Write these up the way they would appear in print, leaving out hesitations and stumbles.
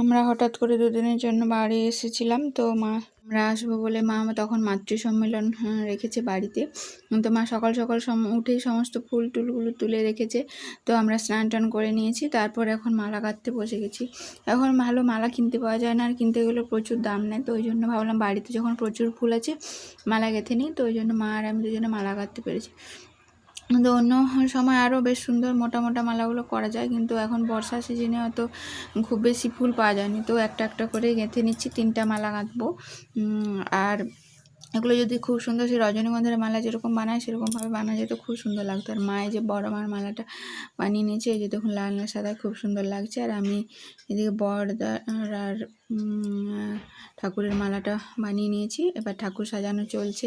আমরা হঠাৎ করে দুদিনের জন্য বাড়ি এসেছিলাম। তো আমরা আসবো বলে মা তখন মাতৃ সম্মেলন রেখেছে বাড়িতে। তো মা সকাল সকাল উঠেই সমস্ত ফুল টুলগুলো তুলে রেখেছে। তো আমরা স্নান টান করে নিয়েছি, তারপর এখন মালা গাঁথতে বসে গেছি। এখন ভালো মালা কিনতে পাওয়া যায় না, আর কিনতে গেলে প্রচুর দাম নেয়। তো ওই জন্য ভাবলাম বাড়িতে যখন প্রচুর ফুল আছে মালা গেঁথে নিই। তো ওই জন্য মা আর আমি দুজনে মালা গাঁথতে পেরেছি। তো অন্য সময় আরও বেশ সুন্দর মোটা মোটা মালাগুলো করা যায়, কিন্তু এখন বর্ষা সিজনে হয়তো খুব বেশি ফুল পাওয়া যায়নি। তো একটা একটা করে গেঁথে নিচ্ছি, 3টা মালা গাঁথবো। আর এগুলো যদি খুব সুন্দর সেই রজনীগন্ধার মালা যেরকম বানায় সেরকমভাবে বানা যেত, খুব সুন্দর লাগতো। আর মায়ের যে বড় মার মালাটা বানিয়ে নিয়েছে, এই যে দেখুন লাল লাল সাদা, খুব সুন্দর লাগছে। আর আমি এদিকে বড়দার আর ঠাকুরের মালাটা বানিয়ে নিয়েছি। এবার ঠাকুর সাজানো চলছে,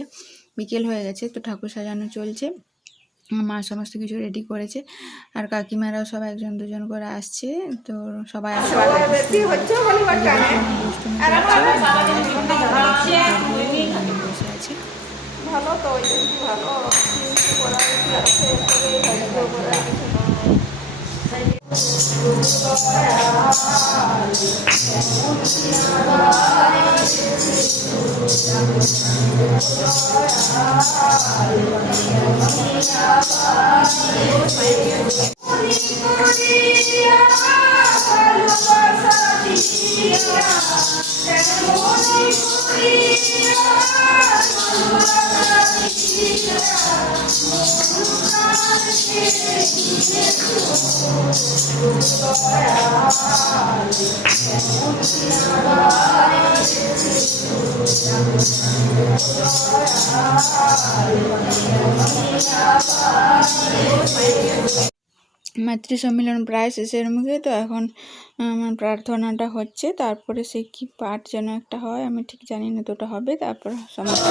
বিকেল হয়ে গেছে, তো ঠাকুর সাজানো চলছে। মা সমস্ত কিছু রেডি করেছে, আর কাকিমারাও সব একজন দুজন করে আসছে। তো সবাই বসে আছে। ভালো তো মাতৃ সম্মেলন প্রায় শেষের মুখে। তো এখন আমার প্রার্থনাটা হচ্ছে, তারপরে সে কি পাঠ যেন একটা হয়, আমি ঠিক জানি না, তোটা হবে, তারপর সমাপ্ত।